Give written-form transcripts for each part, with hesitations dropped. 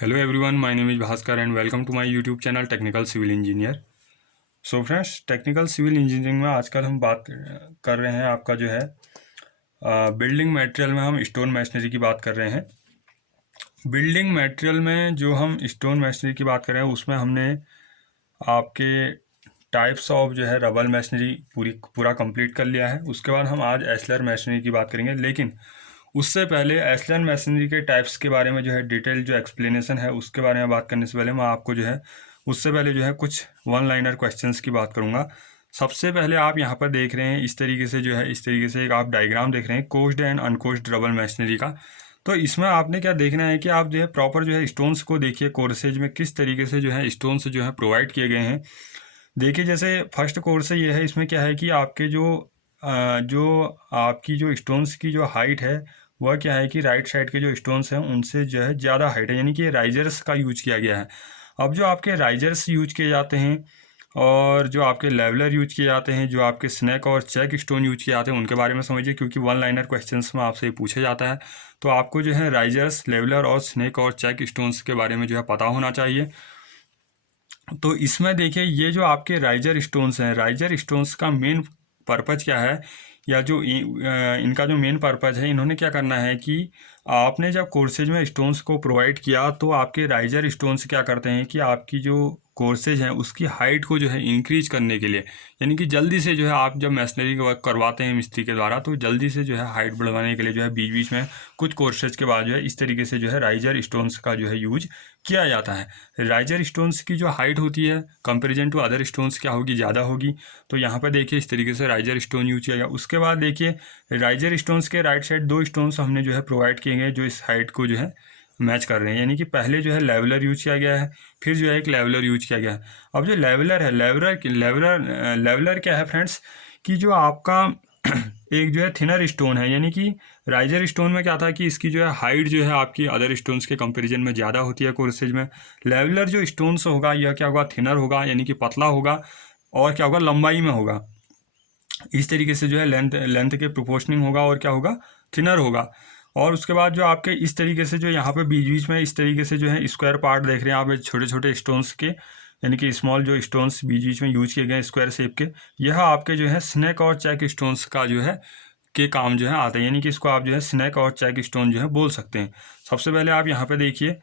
Hello everyone, my name is Bhaskar and welcome to my YouTube channel Technical Civil Engineer. So friends, technical civil engineering में आजकल हम बात कर रहे हैं आपका जो है बिल्डिंग मटेरियल में हम स्टोन मैशनरी की बात कर रहे हैं। बिल्डिंग मटेरियल में जो हम स्टोन मैशनरी की बात कर रहे हैं उसमें हमने आपके टाइप्स ऑफ जो है रबल मैशनरी पूरा कंप्लीट कर लिया है। उसके बाद हम आज एस्लर मैशनरी की बात करेंगे, लेकिन उससे पहले एस्लर मैशनरी के टाइप्स के बारे में जो है डिटेल जो एक्सप्लेनेशन है उसके बारे में बात करने से पहले मैं आपको जो है उससे पहले जो है कुछ वन लाइनर क्वेश्चंस की बात करूंगा। सबसे पहले आप यहाँ पर देख रहे हैं इस तरीके से जो है, इस तरीके से एक आप डायग्राम देख रहे हैं कोस्ड एंड अनकोस्ड रबल मैशनरी का। तो इसमें आपने क्या देखना है कि आप जो है प्रॉपर जो है स्टोन्स को देखिए, कोर्सेज में किस तरीके से जो है स्टोन्स जो है प्रोवाइड किए गए हैं। देखिए जैसे फर्स्ट कोर्स ये है, इसमें क्या है कि आपके जो आपकी जो स्टोन्स की जो हाइट है वह क्या है कि राइट साइड के जो स्टोन्स हैं उनसे जो है ज़्यादा हाइट है, यानी कि राइजर्स का यूज किया गया है। अब जो आपके राइजर्स यूज किए जाते हैं और जो आपके लेवलर यूज किए जाते हैं, जो आपके स्नैक और चेक स्टोन यूज किए जाते हैं उनके बारे में समझिए, क्योंकि वन लाइनर क्वेश्चंस में आपसे पूछा जाता है। तो आपको जो है राइजर्स, लेवलर और स्नैक और चेक स्टोन्स के बारे में जो है पता होना चाहिए। तो इसमें देखिए ये जो आपके राइजर स्टोन्स हैं, राइजर स्टोन्स का मेन पर्पज़ क्या है, या जो इनका जो मेन पर्पज़ है, इन्होंने क्या करना है कि आपने जब कोर्सेज में स्टोन्स को प्रोवाइड किया तो आपके राइजर स्टोन्स क्या करते हैं कि आपकी जो कोर्सेज हैं उसकी हाइट को जो है इंक्रीज करने के लिए, यानी कि जल्दी से जो है आप जब मैशनरी का वर्क करवाते हैं मिस्त्री के द्वारा तो जल्दी से जो है हाइट बढ़वाने के लिए जो है बीच बीच में कुछ कोर्सेज के बाद जो है इस तरीके से जो है राइजर स्टोन्स का जो है यूज किया जाता है। राइजर स्टोन्स की जो हाइट होती है कंपेरिजन टू अदर स्टोन्स क्या होगी, ज़्यादा होगी। तो यहाँ पर देखिए इस तरीके से राइजर स्टोन यूज किया गया। उसके बाद देखिए राइजर स्टोन्स के राइट साइड दो स्टोन्स हमने जो है प्रोवाइड किए गए जो इस हाइट को जो है मैच कर रहे हैं, यानी कि पहले जो है लेवलर यूज किया गया है, फिर जो है एक लेवलर यूज किया गया है। अब जो लेवलर है, लेवलर क्या है फ्रेंड्स, कि जो आपका एक जो है थिनर स्टोन है, यानी कि राइजर स्टोन में क्या था कि इसकी जो है हाइट जो है आपकी अदर स्टोन्स के कंपैरिजन में ज़्यादा होती है कोर्सेज में। लेवलर जो स्टोन्स होगा यह क्या होगा, थिनर होगा, यानी कि पतला होगा, और क्या होगा लंबाई में होगा, इस तरीके से जो है लेंथ के प्रोपोर्शनिंग होगा और क्या होगा थिनर होगा। और उसके बाद जो आपके इस तरीके से जो यहाँ पे बीच बीच में इस तरीके से जो है स्क्वायर पार्ट देख रहे हैं आप, छोटे छोटे स्टोन्स के, यानी कि स्मॉल जो स्टोन्स बीच बीच में यूज किए गए स्क्वायर शेप के, यह आपके जो है स्नैक और चेक स्टोन्स का जो है के काम जो है आते हैं, यानी कि इसको आप जो है स्नैक और चेक स्टोन जो है बोल सकते हैं। सबसे पहले आप यहाँ पे देखिए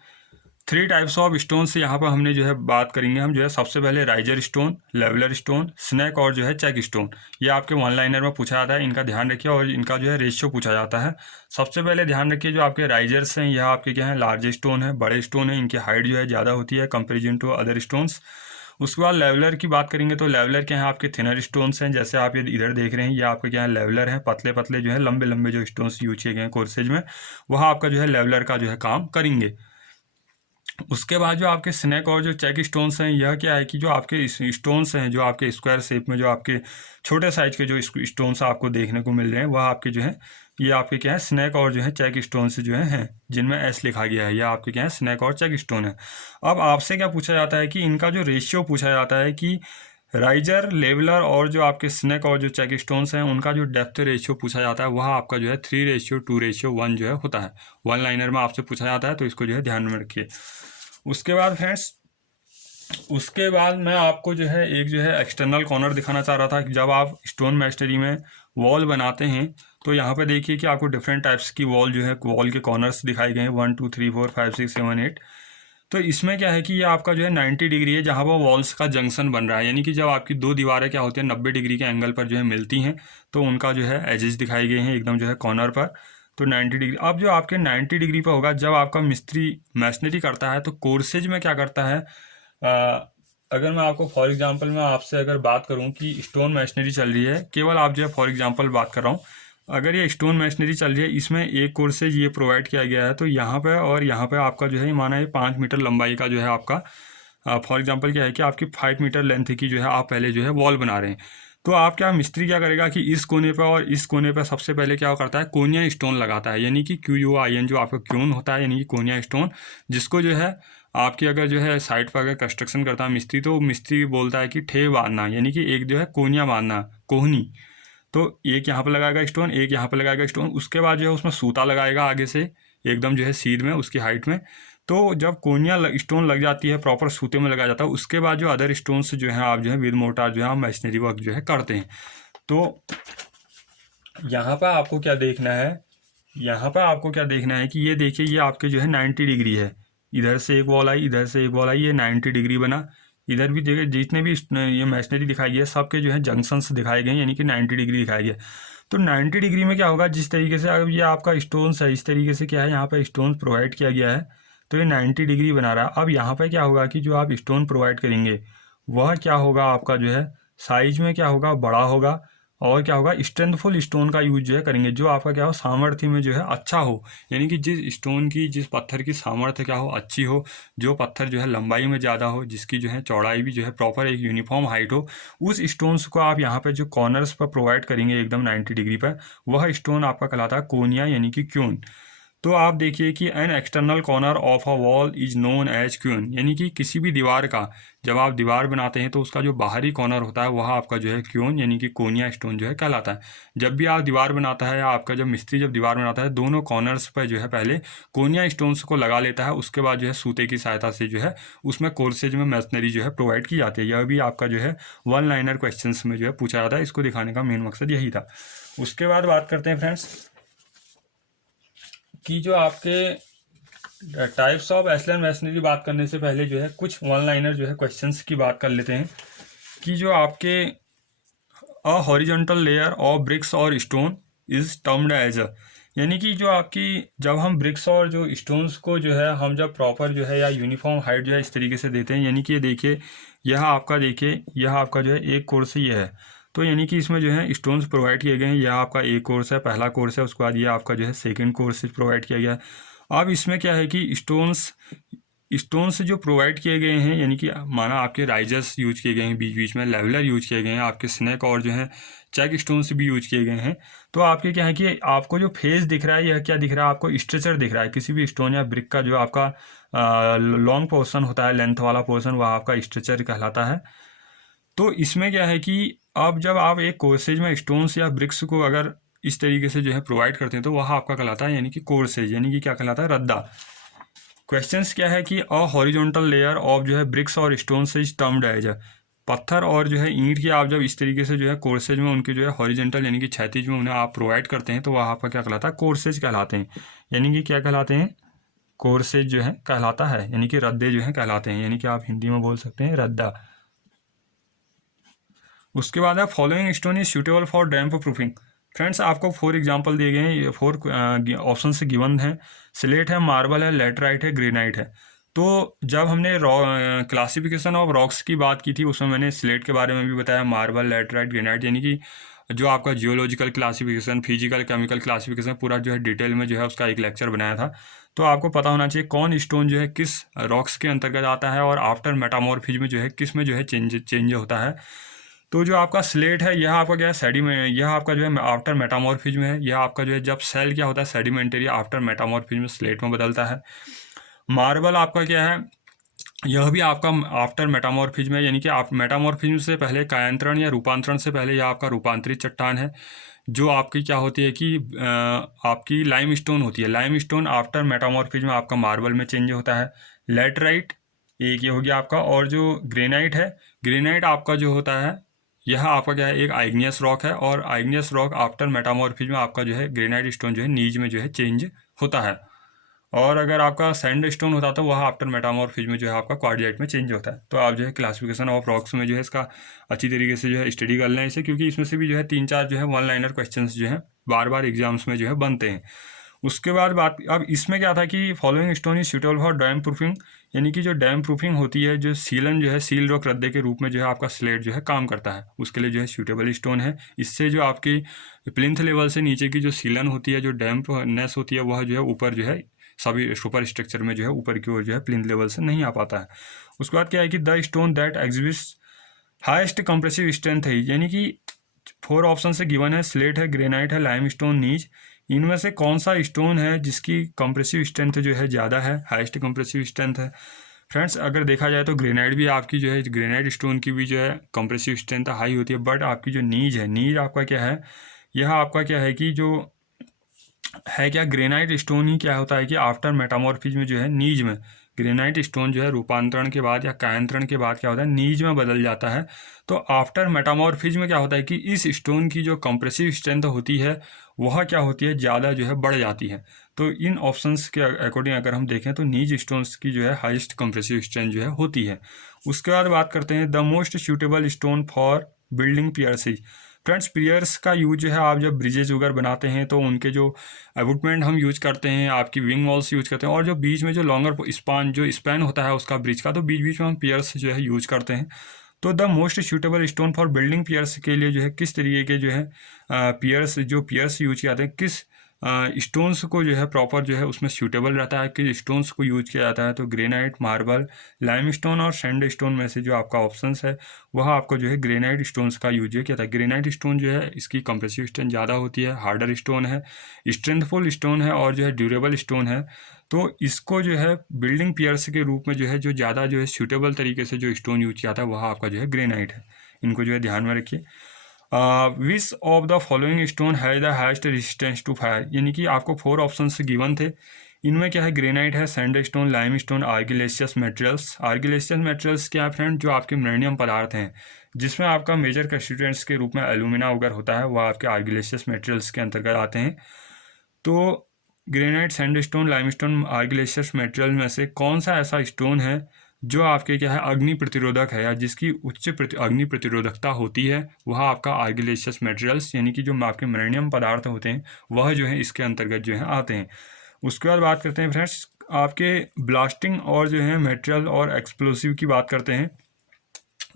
थ्री टाइप्स ऑफ स्टोन से यहाँ पर हमने जो है बात करेंगे हम जो है। सबसे पहले riser stone, leveler stone, sneck और जो है चेक स्टोन, ये आपके वन लाइनर में पूछा जाता है, इनका ध्यान रखिए, और इनका जो है रेशियो पूछा जाता है। सबसे पहले ध्यान रखिए जो आपके राइजर्स हैं यह आपके क्या है लार्ज स्टोन है, बड़े स्टोन है, इनकी हाइट जो है ज़्यादा होती है कंपेरिजन टू अदर स्टोन्स। उसके बाद लेवलर की बात करेंगे तो लेवलर क्या है आपके थिनर स्टोन्स हैं, जैसे आप ये इधर देख रहे हैं ये आपके क्या है लेवलर हैं, पतले पतले जो है लंबे लंबे जो स्टोन्स यूज किए गए हैं कोर्सेज में, वह आपका जो है लेवलर का जो है काम करेंगे। उसके बाद जो आपके स्नैक और जो चेक स्टोन्स हैं यह क्या है कि जो आपके स्टोन्स हैं जो आपके स्क्वायर शेप में जो आपके छोटे साइज के जो स्टोन्स आपको देखने को मिल रहे हैं वह आपके जो है ये आपके क्या है स्नैक और जो है चेक स्टोन्स जो हैं जिनमें एस लिखा गया है, यह आपके क्या है स्नैक और चेक स्टोन है। अब आपसे क्या पूछा जाता है कि इनका जो रेशियो पूछा जाता है कि राइजर, लेवलर और जो आपके स्नैक और जो चेक स्टोन्स हैं उनका जो डेप्थ रेशियो पूछा जाता है वह आपका जो है 3:2:1 जो है होता है। वन लाइनर में आपसे पूछा जाता है तो इसको जो है ध्यान में रखिए। उसके बाद फ्रेंड्स, उसके बाद मैं आपको जो है एक जो है एक्सटर्नल कॉर्नर दिखाना चाह रहा था कि जब आप स्टोन मैशनरी में वॉल बनाते हैं तो यहाँ पे देखिए कि आपको डिफरेंट टाइप्स की वॉल जो है वॉल के कॉर्नर्स दिखाए गए हैं 1 2 3 4 5 6 7 8। तो इसमें क्या है कि ये आपका जो है 90 डिग्री है जहाँ पर वॉल्स का जंक्शन बन रहा है, यानी कि जब आपकी दो दीवारें क्या होती हैं 90 डिग्री के एंगल पर जो है मिलती हैं तो उनका जो है एजेस दिखाए गए हैं एकदम जो है कॉर्नर पर। तो 90 डिग्री, अब जो आपके 90 डिग्री पर होगा जब आपका मिस्त्री मैशनरी करता है तो कोर्सेज में क्या करता है, अगर मैं आपको फॉर एग्जांपल मैं आपसे अगर बात करूं कि स्टोन मैशनरी चल रही है, केवल आप जो है फॉर एग्जांपल बात कर रहा हूं, अगर ये स्टोन मैशनरी चल रही है इसमें एक कोर्सेज ये प्रोवाइड किया गया है तो यहाँ पे और यहाँ पे आपका जो है माना है 5 मीटर लंबाई का जो है आपका फॉर एग्जांपल क्या है कि आपकी 5 मीटर लेंथ की जो है आप पहले जो है वॉल बना रहे हैं। तो आप क्या मिस्त्री क्या करेगा कि इस कोने पर और इस कोने पर सबसे पहले क्या करता है कोनिया स्टोन लगाता है, यानी कि QUIN जो आपका क्यून होता है, यानी कि कोनिया स्टोन, जिसको जो है आपकी अगर जो है साइट पर अगर कंस्ट्रक्शन करता है मिस्त्री तो मिस्त्री बोलता है कि ठे बांधना, यानी कि एक जो है कोनिया बांधना, कोहनी। तो एक यहाँ पर लगाएगा स्टोन, एक यहाँ पर लगाएगा स्टोन, उसके बाद जो है उसमें सूता लगाएगा आगे से एकदम जो है सीध में उसकी हाइट में। तो जब कोनिया स्टोन लग जाती है, प्रॉपर सूते में लगा जाता है, उसके बाद जो अदर स्टोन्स जो हैं आप जो है विद मोर्टार जो है आप मशीनरी वर्क जो है करते हैं। तो यहाँ पर आपको क्या देखना है, यहाँ पर आपको क्या देखना है कि ये देखिए ये आपके जो है 90 डिग्री है, इधर से एक वॉल आई, इधर से एक वॉल आई, ये 90 डिग्री बना। इधर भी देखिए जितने भी ये मशीनरी दिखाई है सबके जो है जंक्शंस दिखाए गए हैं, यानी कि 90 डिग्री दिखाया गया। तो 90 डिग्री में क्या होगा, जिस तरीके से अब ये आपका स्टोन्स है, इस तरीके से क्या है यहाँ पर स्टोन प्रोवाइड किया गया है, तो ये 90 डिग्री बना रहा है। अब यहाँ पर क्या होगा कि जो आप स्टोन प्रोवाइड करेंगे वह क्या होगा, आपका जो है साइज में क्या होगा, बड़ा होगा, और क्या होगा स्ट्रेंथफुल स्टोन का यूज जो है करेंगे, जो आपका क्या हो सामर्थ्य में जो है अच्छा हो, यानी कि जिस स्टोन की, जिस पत्थर की सामर्थ्य क्या हो अच्छी हो, जो पत्थर जो है लंबाई में ज़्यादा हो, जिसकी जो है चौड़ाई भी जो है प्रॉपर एक यूनिफॉर्म हाइट हो, उस स्टोन्स को आप यहाँ पे जो कॉर्नर्स पर प्रोवाइड करेंगे एकदम 90 डिग्री पर, वह स्टोन आपका कहलाता है कोनिया यानी कि क्यून। तो आप देखिए कि an external corner of a wall is known as quoin, यानी कि किसी भी दीवार का, जब आप दीवार बनाते हैं तो उसका जो बाहरी कॉर्नर होता है वह आपका जो है क्यून यानी कि कोनिया स्टोन जो है कहलाता है। जब भी आप दीवार बनाता है या आपका जब मिस्त्री जब दीवार बनाता है, दोनों कॉर्नर्स पर जो है पहले कोनिया स्टोन्स को लगा लेता है, उसके बाद जो है सूते की सहायता से जो है उसमें कोर्सेज में मशीनरी जो है प्रोवाइड की जाती है। यह भी आपका जो है वन लाइनर क्वेश्चन में जो है पूछा जाता है, इसको दिखाने का मेन मकसद यही था। उसके बाद बात करते हैं फ्रेंड्स कि जो आपके टाइप्स ऑफ एस्लर मशीनरी बात करने से पहले जो है कुछ वन लाइनर जो है क्वेश्चंस की बात कर लेते हैं कि जो आपके a horizontal layer of bricks और stone is termed as a, यानी कि जो आपकी जब हम ब्रिक्स और जो स्टोन्स को जो है हम जब प्रॉपर जो है या यूनिफॉर्म हाइट जो है इस तरीके से देते हैं, यानी कि ये देखिए यह आपका देखिए यह आपका जो है एक कोर्स ही है, तो यानी कि इसमें जो है स्टोन्स प्रोवाइड किए गए हैं, यह आपका एक कोर्स है, पहला कोर्स है, उसके बाद ये आपका जो है सेकंड कोर्स प्रोवाइड किया गया है। अब इसमें क्या है कि स्टोन्स जो प्रोवाइड किए गए हैं, यानी कि माना आपके राइजर्स यूज किए गए हैं, बीच बीच में लेवलर यूज किए गए हैं, आपके स्नैक और जो है चेक स्टोन्स भी यूज किए गए हैं। तो आपके क्या है कि आपको जो फेस दिख रहा है यह क्या दिख रहा है, आपको स्ट्रक्चर दिख रहा है किसी भी स्टोन या ब्रिक का, जो आपका लॉन्ग पोर्शन होता है, लेंथ वाला पोर्शन, वह आपका स्ट्रक्चर कहलाता है। तो इसमें क्या है कि अब जब आप एक कोर्सेज में स्टोन्स या ब्रिक्स को अगर इस तरीके से जो है प्रोवाइड करते हैं तो वह आपका कहलाता है यानी कि कोर्सेज, यानी कि क्या कहलाता है, रद्दा। क्वेश्चंस क्या है कि अ हॉरिजॉन्टल लेयर ऑफ जो है ब्रिक्स और स्टोन्स इज टर्म्ड एज, पत्थर और जो है ईंट की आप जब इस तरीके से जो है कोर्सेज में उनके जो है हॉरिजॉन्टल यानी कि क्षैतिज में उन्हें आप प्रोवाइड करते हैं तो वह आपका क्या कहलाता है, कोर्सेज कहलाते हैं, यानी कि क्या कहलाते हैं, कोर्सेज जो है कहलाता है, यानी कि रद्दे जो है कहलाते हैं, यानी कि आप हिंदी में बोल सकते हैं रद्दा। उसके बाद है following stone is suitable for damp proofing. Friends आपको 4 एग्जांपल दिए गए हैं, ये 4 ऑप्शन से गिवन है, स्लेट है, मार्बल है, लेटराइट है, ग्रेनाइट है। तो जब हमने क्लासिफिकेशन ऑफ रॉक्स की बात की थी उसमें मैंने स्लेट के बारे में भी बताया, मार्बल, लेटराइट, ग्रेनाइट, यानी कि जो आपका geological classification, physical, chemical classification पूरा जो है डिटेल में जो है उसका एक लेक्चर बनाया था। तो आपको पता होना चाहिए कौन स्टोन जो है किस रॉक्स के अंतर्गत आता है और आफ्टर मेटामॉर्फिज्म में जो है किस में जो है चेंज होता है। तो जो आपका स्लेट है यह आपका क्या है सेडिमेंट, यह आपका जो है आफ्टर मेटामॉर्फिज्म है, यह आपका जो है जब सेल क्या होता है सेडिमेंटरी, आफ्टर मेटामॉर्फिज्म स्लेट में बदलता है। मार्बल आपका क्या है, यह भी आपका आफ्टर मेटामॉर्फिज्म है, यानी कि आप मेटामॉर्फिज्म से पहले, कायांतरण या रूपांतरण से पहले यह आपका रूपांतरित चट्टान है, जो आपकी क्या होती है कि आपकी लाइम स्टोन होती है, लाइम स्टोन आफ्टर मेटामॉर्फिज्म आपका मार्बल में चेंज होता है। लेटराइट एक ये हो गया आपका, और जो ग्रेनाइट है, ग्रेनाइट आपका जो होता है यह आपका क्या है एक आइग्नियस रॉक है, और आइग्नियस रॉक आफ्टर मेटामॉर्फिज्म आपका जो है ग्रेनाइट स्टोन जो है नीज में जो है चेंज होता है। और अगर आपका सैंड स्टोन होता तो वह आफ्टर मेटामॉर्फिज्म में जो है आपका क्वार्डियाइट में चेंज होता है। तो आप जो है क्लासिफिकेशन ऑफ रॉक्स में जो है इसका अच्छी तरीके से जो है स्टडी कर लें इसे, क्योंकि इसमें से भी जो है 3-4 जो है वन लाइनर क्वेश्चंस जो है बार बार एग्जाम्स में जो है बनते हैं। उसके बाद बात, अब इसमें क्या था कि following stone is suitable for dam proofing, यानी कि जो डैम प्रूफिंग होती है, जो सीलन जो है सील रॉक रद्दे के रूप में जो है आपका स्लेट जो है काम करता है, उसके लिए जो है सूटेबल स्टोन है। इससे जो आपकी प्लिंथ लेवल से नीचे की जो सीलन होती है, जो डैम्पनेस होती है, वह जो है ऊपर जो है सभी सुपर स्ट्रक्चर में जो है ऊपर की ओर जो है प्लिंथ लेवल से नहीं आ पाता है। उसके बाद क्या है कि the stone that exhibits highest compressive strength है, यानी कि 4 ऑप्शन से गिवन है, स्लेट है, ग्रेनाइट है, लाइम स्टोन, नीज, इनमें से कौन सा स्टोन है जिसकी कंप्रेसिव स्ट्रेंथ जो है ज़्यादा है, हाईएस्ट कंप्रेसिव स्ट्रेंथ है। फ्रेंड्स अगर देखा जाए तो ग्रेनाइट भी आपकी जो है, ग्रेनाइट स्टोन की भी जो है कंप्रेसिव स्ट्रेंथ हाई होती है, बट आपकी जो नीज है, नीज आपका क्या है, यह आपका क्या है कि जो है क्या, ग्रेनाइट स्टोन ही क्या होता है कि आफ्टर मेटामॉर्फिज्म जो है नीज में, ग्रेनाइट स्टोन जो है रूपांतरण के बाद या कायांतरण के बाद क्या होता है, नीज में बदल जाता है। तो आफ्टर मेटामॉर्फिज्म क्या होता है कि इस स्टोन की जो कंप्रेसिव स्ट्रेंथ होती है वह क्या होती है, ज़्यादा जो है बढ़ जाती है। तो इन ऑप्शंस के अकॉर्डिंग अगर हम देखें तो नीज स्टोन्स की जो है हाईएस्ट कंप्रेसिव स्ट्रेंथ जो है होती है। उसके बाद बात करते हैं the most suitable stone for building piers. Friends, piers का यूज जो है आप जब ब्रिजेज वगैरह बनाते हैं तो उनके जो अबुटमेंट हम यूज करते हैं, आपकी विंग वॉल्स यूज करते हैं, और जो बीच में जो लॉन्गर स्पान जो स्पैन होता है उसका ब्रिज का, तो बीच बीच में हम पियर्स जो है यूज करते हैं। तो the most suitable stone for building piers के लिए जो है किस तरीके के जो है पियर्स यूज किए जाते हैं, किस स्टोन्स को जो है प्रॉपर जो है उसमें सूटेबल रहता है, किस स्टोन्स को यूज किया जाता है। तो ग्रेनाइट, मार्बल, लाइमस्टोन और सैंड स्टोन में से जो आपका ऑप्शंस है वह आपको जो है ग्रेनाइट स्टोन्स का यूज किया जाता है। ग्रेनाइट स्टोन जो है इसकी कंप्रेसिव स्ट्रेंथ ज़्यादा होती है, हार्डर स्टोन है, स्ट्रेंथफुल स्टोन है और जो है ड्यूरेबल स्टोन है। तो इसको जो है बिल्डिंग पियर्स के रूप में जो है जो ज़्यादा जो है सूटेबल तरीके से जो स्टोन यूज किया जाता है वह आपका जो है ग्रेनाइट है। इनको जो है ध्यान में रखिए। Which of the following stone has the highest resistance to fire, यानी कि आपको 4 ऑप्शन गिवन थे। इनमें क्या है, ग्रेनाइट है, सैंडस्टोन, लाइमस्टोन, आर्गिलेशियस मटेरियल्स। आर्गिलेशियस मटेरियल्स क्या है फ्रेंड, जो आपके मिलेनियम पदार्थ हैं जिसमें आपका मेजर कंस्टिट्यूएंट्स के रूप में एल्यूमिना वगैरह होता है, वह आपके आर्गिलेशियस मटेरियल्स के अंतर्गत आते हैं। तो ग्रेनाइट, सैंडस्टोन, लाइमस्टोन, आर्गिलेशियस मटेरियल में से कौन सा ऐसा स्टोन है जो आपके क्या है अग्नि प्रतिरोधक है या जिसकी उच्च अग्नि प्रतिरोधकता होती है, वह आपका आर्गिलेशियस मटेरियल्स यानी कि जो आपके मिलेनियम पदार्थ होते हैं वह जो है इसके अंतर्गत जो है आते हैं। उसके बाद बात करते हैं फ्रेंड्स आपके ब्लास्टिंग और जो है मटेरियल और एक्सप्लोसिव की बात करते हैं।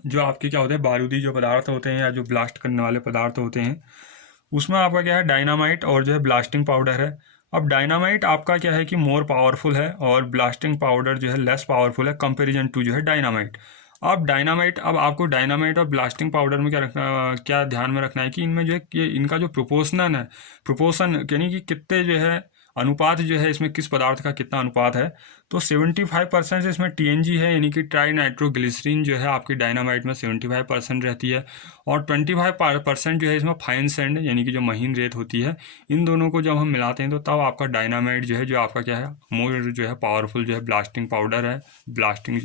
जो आपके क्या होते हैं बारूदी जो पदार्थ होते हैं या जो ब्लास्ट करने वाले पदार्थ होते हैं, उसमें आपका क्या है डायनामाइट और जो है ब्लास्टिंग पाउडर है। अब डायनामाइट आपका क्या है कि मोर पावरफुल है और ब्लास्टिंग पाउडर जो है लेस पावरफुल है कंपैरिजन टू जो है डायनामाइट। अब आपको डायनामाइट और ब्लास्टिंग पाउडर में क्या ध्यान में रखना है कि इनमें जो है कि इनका जो प्रोपोर्शन यानी कि कितने जो है अनुपात जो है इसमें किस पदार्थ का कितना अनुपात है। तो 75% इसमें TNG है यानी कि ट्राई नाइट्रोग्लिसरीन जो है आपकी डायनामाइट में 75% रहती है, और 25% जो है इसमें फाइन सैंड यानी कि जो महीन रेत होती है। इन दोनों को जब हम मिलाते हैं तो तब आपका डायनामाइट जो है जो आपका क्या है मोर जो है पावरफुल जो है ब्लास्टिंग पाउडर है, ब्लास्टिंग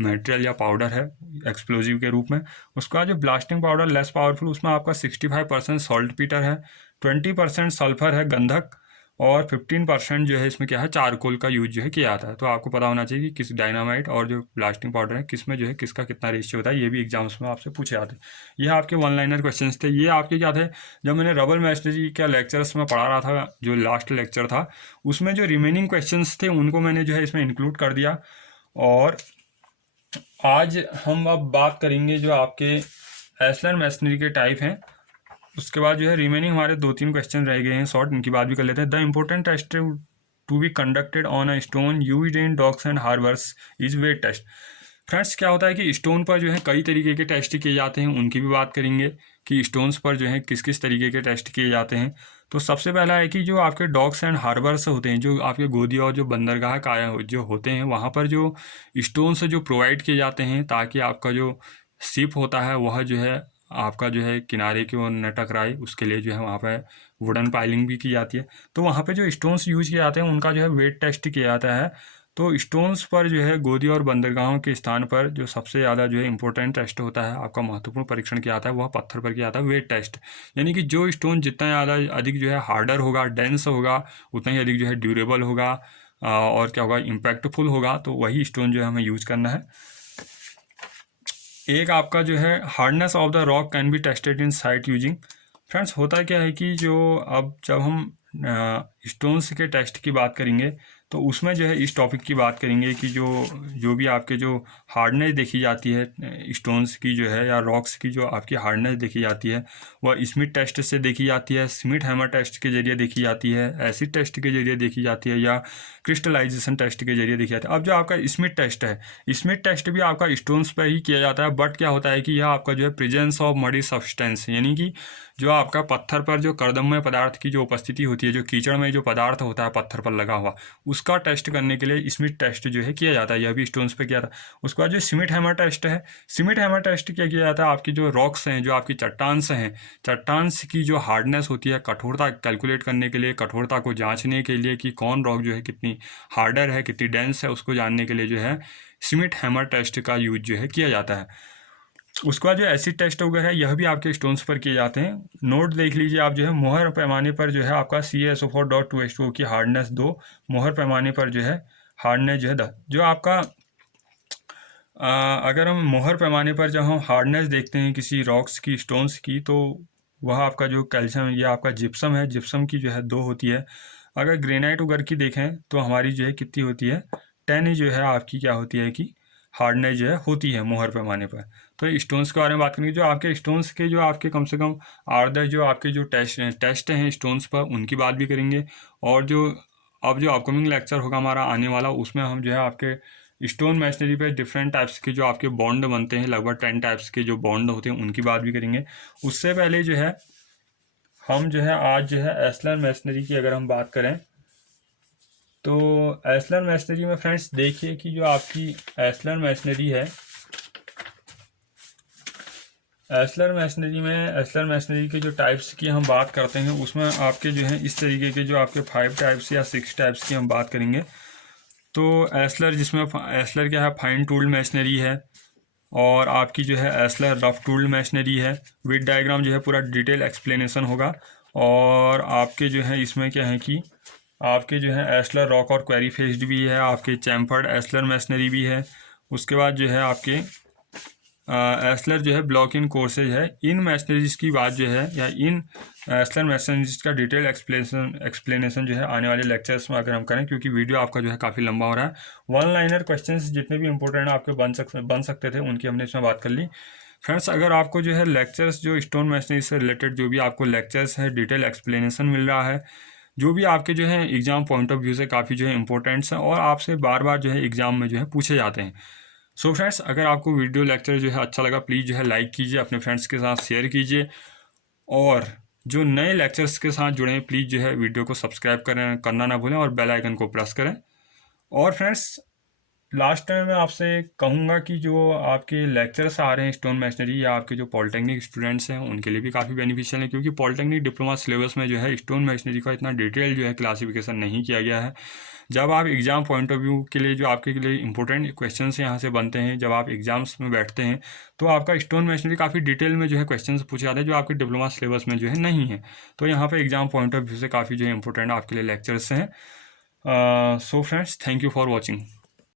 मटेरियल या पाउडर है एक्सप्लोजिव के रूप में। उसके बाद जो ब्लास्टिंग पाउडर लेस पावरफुल, उसमें आपका 65% सॉल्ट पीटर है, 20% सल्फर है गंधक, और 15% जो है इसमें क्या है चारकोल का यूज जो है किया जाता है। तो आपको पता होना चाहिए कि किस डायनामाइट और जो ब्लास्टिंग पाउडर है किस में जो है किसका कितना रेशियो होता है, ये भी एग्जाम्स में आपसे पूछे जाते हैं। ये आपके वन लाइनर क्वेश्चंस थे। ये आपके क्या थे, जब मैंने रबर मैस्टरी का लेक्चर्स में पढ़ा रहा था, जो लास्ट लेक्चर था उसमें जो रिमेनिंग क्वेश्चंस थे उनको मैंने जो है इसमें इंक्लूड कर दिया। और आज हम अब बात करेंगे जो आपके एस्लर मैसनरी के टाइप हैं। उसके बाद जो है रिमेनिंग हमारे 2-3 क्वेश्चन रह गए हैं शॉर्ट, इनकी बात भी कर लेते हैं। The important test to be conducted on a stone used in docks and harbours is wet test. Friends, क्या होता है कि स्टोन पर जो है कई तरीके के टेस्ट किए जाते हैं, उनकी भी बात करेंगे कि स्टोन्स पर जो है किस किस तरीके के टेस्ट किए जाते हैं। तो सबसे पहला है कि जो आपके डॉक्स एंड हार्बर्स होते हैं, जो आपके गोदी और जो बंदरगाह का जो होते हैं, वहाँ पर जो स्टोन्स जो प्रोवाइड किए जाते हैं ताकि आपका जो शिप होता है वह जो है आपका जो है किनारे की ओर न टकराए, उसके लिए जो है वहाँ पे वुडन पाइलिंग भी की जाती है। तो वहाँ पे जो स्टोन्स यूज किए जाते हैं उनका जो है वेट टेस्ट किया जाता है। तो स्टोन्स पर जो है गोदी और बंदरगाहों के स्थान पर जो सबसे ज़्यादा जो है इंपॉर्टेंट टेस्ट होता है, आपका महत्वपूर्ण परीक्षण किया जाता है, वह पत्थर पर किया जाता है वेट टेस्ट। यानी कि जो स्टोन जितना ज़्यादा अधिक जो है हार्डर होगा, डेंस होगा, उतना ही अधिक जो है ड्यूरेबल होगा और क्या होगा इम्पैक्टफुल होगा, तो वही स्टोन जो है हमें यूज करना है। एक आपका जो है hardness of the rock can be tested in site using. Friends, होता क्या है कि जो अब जब हम स्टोन्स के टेस्ट की बात करेंगे तो उसमें जो है इस टॉपिक की बात करेंगे कि जो भी आपके जो हार्डनेस देखी जाती है स्टोन्स की जो है या रॉक्स की जो आपकी हार्डनेस देखी जाती है वह स्मिथ टेस्ट से देखी जाती है, स्मिथ हैमर टेस्ट के जरिए देखी जाती है, एसिड टेस्ट के जरिए देखी जाती है, या क्रिस्टलाइजेशन टेस्ट के जरिए देखी जाती है। अब जो आपका स्मिथ टेस्ट है, स्मिथ टेस्ट भी आपका स्टोन्स पर ही किया जाता है, बट क्या होता है कि यह आपका जो है प्रेजेंस ऑफ मडी सब्सटेंस यानी कि जो आपका पत्थर पर जो कर्दमय पदार्थ की जो उपस्थिति होती है, जो कीचड़ में जो पदार्थ होता है पत्थर पर लगा हुआ, उसका टेस्ट करने के लिए स्मिथ टेस्ट जो है किया जाता है। यह भी स्टोन्स पे किया था। उसके बाद जो स्मिथ हैमर टेस्ट है, स्मिथ हैमर टेस्ट क्या किया जाता है, आपकी जो रॉक्स हैं, जो आपकी चट्टान हैं, चट्टान की जो हार्डनेस होती है, कठोरता कैलकुलेट करने के लिए, कठोरता को जांचने के लिए कि कौन रॉक जो है कितनी हार्डर है, कितनी डेंस है, उसको जानने के लिए जो है स्मिथ हैमर टेस्ट का यूज जो है किया जाता है। उसके बाद जो एसिड टेस्ट वगैरह है, यह भी आपके स्टोन्स पर किए जाते हैं। नोट देख लीजिए आप, जो है मोहर पैमाने पर जो है आपका CaSO4.2H2O की हार्डनेस 2, मोहर पैमाने पर जो है हार्डनेस जो है 10। जो आपका अगर हम मोहर पैमाने पर जब हम हार्डनेस देखते हैं किसी रॉक्स की, स्टोन्स की, तो वह आपका जो कैल्शियम या आपका जिप्सम है, जिप्सम की जो है 2 होती है। अगर ग्रेनाइट वगैरह की देखें तो हमारी जो है कितनी होती है, 10 ही जो है आपकी क्या होती है कि हार्डनेस जो है होती है मोहर पैमाने पर। तो स्टोन्स के बारे में बात करेंगे। जो आपके स्टोन्स के जो आपके कम से कम 8-10 जो आपके जो टेस्ट हैं स्टोन्स पर, उनकी बात भी करेंगे। और जो अपकमिंग लेक्चर होगा हमारा आने वाला, उसमें हम जो है आपके स्टोन मैशनरी पे डिफरेंट टाइप्स के जो आपके बॉन्ड बनते हैं, लगभग 10 टाइप्स के जो बॉन्ड होते हैं, उनकी बात भी करेंगे। उससे पहले जो है हम जो है आज जो है एस्लर मैशनरी की अगर हम बात करें तो एस्लर मैशनरी में फ्रेंड्स देखिए कि जो आपकी एस्लर मैशनरी है, एस्लर मैशनरी के जो टाइप्स की हम बात करते हैं, उसमें आपके जो है इस तरीके के जो आपके 5 टाइप्स या 6 टाइप्स की हम बात करेंगे। तो एस्लर, जिसमें एस्लर क्या है, फाइन टूल्ड मैशनरी है, और आपकी जो है एस्लर रफ टूल्ड मैशनरी है। विद डायग्राम जो है पूरा डिटेल एक्सप्लेनेशन होगा। और आपके जो है इसमें क्या है कि आपके जो है एस्लर रॉक और क्वेरी फेस्ड भी है, आपके चैम्फर्ड एस्लर मैशनरी भी है। उसके बाद जो है आपके एस्लर जो है ब्लॉक इन कोर्सेज है। इन मैशनरीज की बात जो है, या इन एस्लर मैशनरीज का डिटेल एक्सप्लेनेशन जो है आने वाले लेक्चर्स में अगर हम करें, क्योंकि वीडियो आपका जो है काफ़ी लंबा हो रहा है। 1 लाइनर क्वेश्चंस जितने भी इंपॉर्टेंट आपके बन सकते थे, उनकी हमने इसमें बात कर ली। फ्रेंड्स, अगर आपको जो है लेक्चर्स जो स्टोन मैशनरी से रिलेटेड जो भी आपको लेक्चर्स है, डिटेल एक्सप्लेनेशन मिल रहा है, जो भी आपके जो है एग्जाम पॉइंट ऑफ व्यू से काफ़ी जो है इंपॉर्टेंट्स हैं और आपसे बार बार जो है एग्जाम में जो है पूछे जाते हैं। सो फ्रेंड्स, अगर आपको वीडियो लेक्चर जो है अच्छा लगा, प्लीज़ जो है लाइक कीजिए, अपने फ्रेंड्स के साथ शेयर कीजिए, और जो नए लेक्चर्स के साथ जुड़े हैं प्लीज़ जो है वीडियो को सब्सक्राइब करना ना भूलें और बेल आइकन को प्रेस करें। और फ्रेंड्स, लास्ट टाइम मैं आपसे कहूँगा कि जो आपके लेक्चर्स आ रहे हैं स्टोन मैशनरी या आपके जो पॉलिटेक्निक स्टूडेंट्स हैं, उनके लिए भी काफ़ी बेनिफिशियल है, क्योंकि पॉलिटेक्निक डिप्लोमा सिलेबस में जो है स्टोन मैशनरी का इतना डिटेल जो है क्लासिफिकेशन नहीं किया गया है। जब आप एग्ज़ाम पॉइंट ऑफ व्यू के लिए जो आपके लिए इंपॉर्टेंट क्वेश्चंस यहाँ से बनते हैं, जब आप एग्जाम्स में बैठते हैं, तो आपका स्टोन मैशनरी काफ़ी डिटेल में जो है क्वेश्चंस पूछे जाते हैं, जो आपके डिप्लोमा सिलेबस में जो है नहीं है। तो यहाँ पे एग्जाम पॉइंट ऑफ व्यू से काफ़ी जो है इंपॉर्टेंट आपके लिए लेक्चर्स हैं। So friends, thank you for watching.